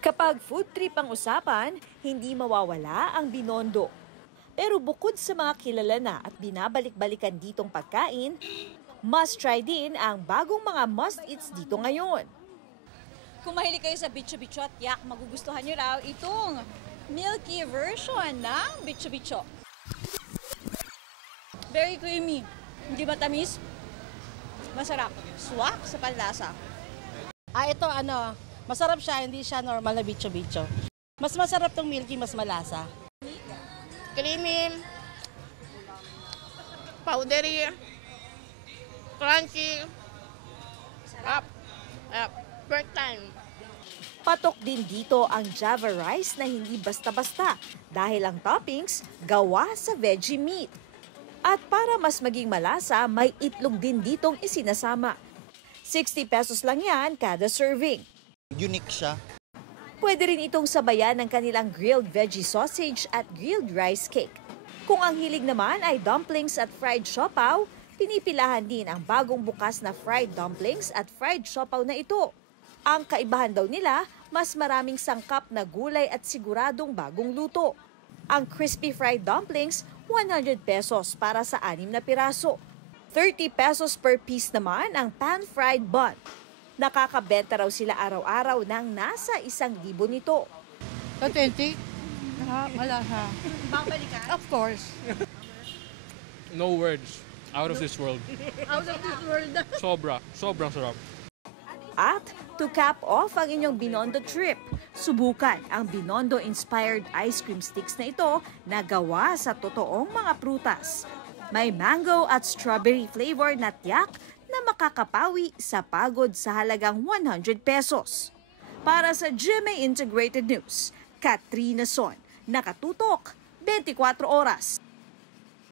Kapag food trip ang usapan, hindi mawawala ang Binondo. Pero bukod sa mga kilala na at binabalik-balikan ditong pagkain, must try din ang bagong mga must-eats dito ngayon. Kung mahilig kayo sa bicho-bicho at yak, magugustuhan nyo raw itong milky version ng bicho-bicho. Very creamy, hindi matamis, masarap, swak sa panlasa. Ito masarap siya, hindi siya normal na bicho-bicho. Mas masarap tong milky, mas malasa. Creamy, powdery, crunchy, first time. Patok din dito ang Java rice na hindi basta-basta dahil ang toppings gawa sa veggie meat. At para mas maging malasa, may itlog din ditong isinasama. 60 pesos lang yan kada serving. Unique siya. Pwede rin itong sabayan ng kanilang grilled veggie sausage at grilled rice cake. Kung ang hilig naman ay dumplings at fried siopaw, pinipilahan din ang bagong bukas na fried dumplings at fried siopaw na ito. Ang kaibahan daw nila, mas maraming sangkap na gulay at siguradong bagong luto. Ang crispy fried dumplings, 100 pesos para sa 6 na piraso. 30 pesos per piece naman ang pan-fried bun. Nakakabenta raw sila araw-araw ng nasa 1,000 nito. Authentic. Malasa. Babalikan? Of course. No words. Out of this world. Out of this world. Sobrang sarap. At to cap off ang inyong Binondo trip, subukan ang Binondo-inspired ice cream sticks na ito na gawa sa totoong mga prutas. May mango at strawberry flavor na tiyak na makakapawi sa pagod sa halagang 100 pesos. Para sa GMA Integrated News, Katrina Son, nakatutok 24 oras.